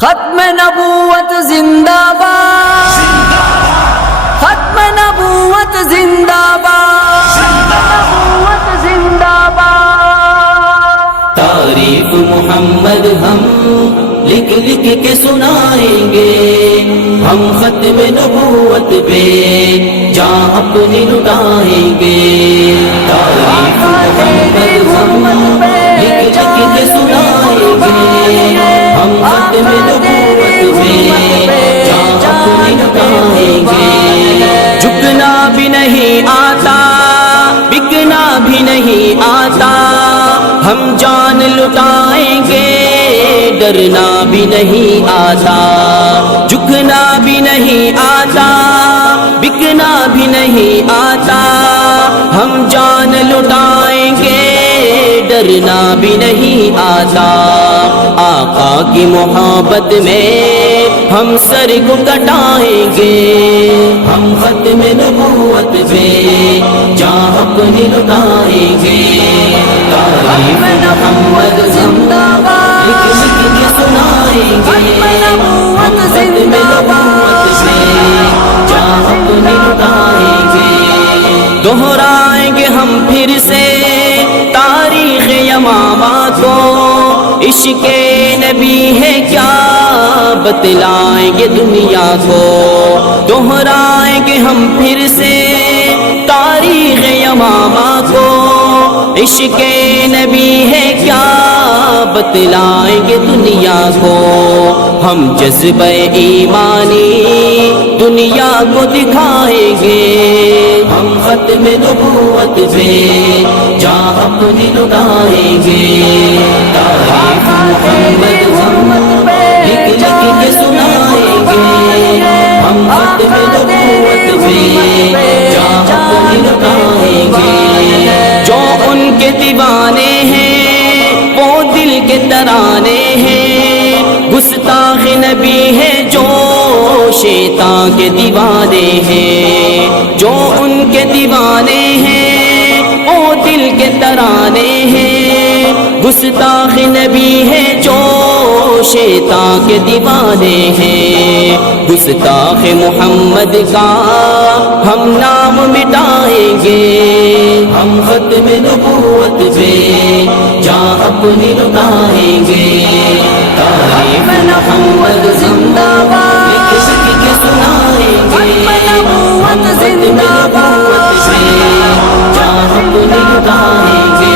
ختم نبوت زندہ باد، ختم نبوت زندہ باد، نبوت زندہ باد۔ تعریف محمد ہم لکھ لکھ کے سنائیں گے، ہم ختم نبوت پہ جان اپنی لٹائیں گے۔ تعریف محمد ہم لکھ لکھ کے سنائیں گے، ہم ختم نبوت پہ جان اپنی لٹائیں گے۔ جھکنا بھی نہیں آتا، بکنا بھی نہیں آتا، ہم جان لٹائیں گے، ڈرنا بھی نہیں آتا۔ جھکنا بھی نہیں آتا، بکنا بھی نہیں آتا، ہم جان لٹائیں گے، ڈرنا بھی نہیں آتا۔ آقا کی محبت میں ہم سر کو کٹائیں گے، ہم ختم نبوت پہ جان اپنی لٹائیں گے۔ تعریف محمد زندہ باد، لکھ لکھ کے سنائیں گے، ہم ختم نبوت پہ جان اپنی لٹائیں گے۔ دہرائیں گے ہم پھر سے تاریخ یمامہ کو، عشق نبی ہے کیا بتلائیں گے دنیا کو۔ دہرائیں گے ہم پھر سے تاریخ یمامہ کو، عشق نبی ہے کیا بتلائیں گے دنیا کو۔ ہم جذبہ ایمانی دنیا کو دکھائیں گے، ہم ختم نبوت پہ جان اپنی لٹائیں گے۔ تعریف محمد ہم لکھ لکھ کے سنائیں گے، ہم ختم نبوت پہ جان اپنی لٹائیں گے۔ جو ان کے دیوانے ہیں وہ دل کے ترانے ہیں، گستاخ نبی ہے جو شیطان کے دیوانے ہیں۔ جو ان کے دیوانے ہیں وہ دل کے ترانے ہیں، گستاخ نبی ہے جو شیطان کے دیوانے ہیں۔ گستاخ محمد کا ہم نام مٹائیں گے، ہم ختم نبوت پہ جان اپنی لٹائیں گے۔ تعریف محمد زندہ باد، لکھ لکھ کے سنائیں گے، ہم ختم نبوت پہ جان اپنی لٹائیں گے۔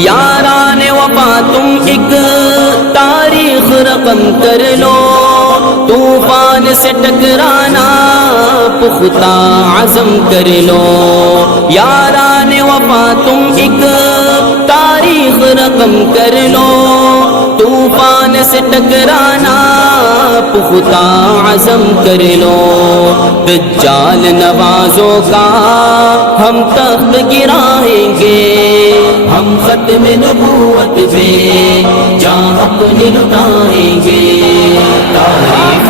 یاران وفا تم ایک تاریخ رقم کر لو، طوفان سے ٹکرانا پختہ عزم کر لو۔ یاران وفا تم ایک تاریخ رقم کر لو، طوفان سے ٹکرانا پختہ عزم کر لو۔ دجال نوازوں کا ہم تخت گرائیں گے، ہم ختم نبوت پہ جان اپنی لٹائیں گے۔ تعریف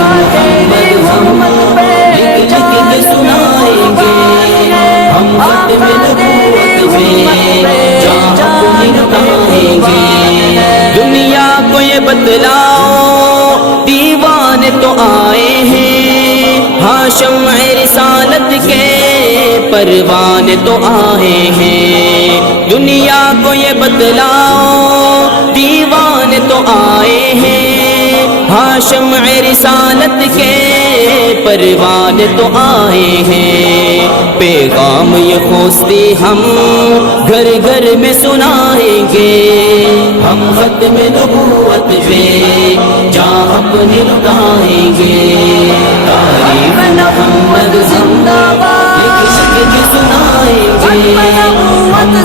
محمد ہم لکھ لکھ کے سنائیں گے، ہم ختم نبوت پہ جان اپنی لٹائیں گے۔ دنیا کو یہ بتلاؤ دیوانے تو آئے ہیں، ہاں شمع رسالت کے پروانے تو آئے ہیں۔ دنیا کو یہ بتلاؤ دیوانے تو آئے ہیں، ہاں شمع رسالت کے پروانے تو آئے ہیں۔ پیغام یہ خوستی ہم گھر گھر میں سنائیں گے، ہم ختم نبوت پہ جان اپنی لٹائیں گے۔ تعریف محمد زندہ باد، لکھ لکھ کے سنائیں گے، ہم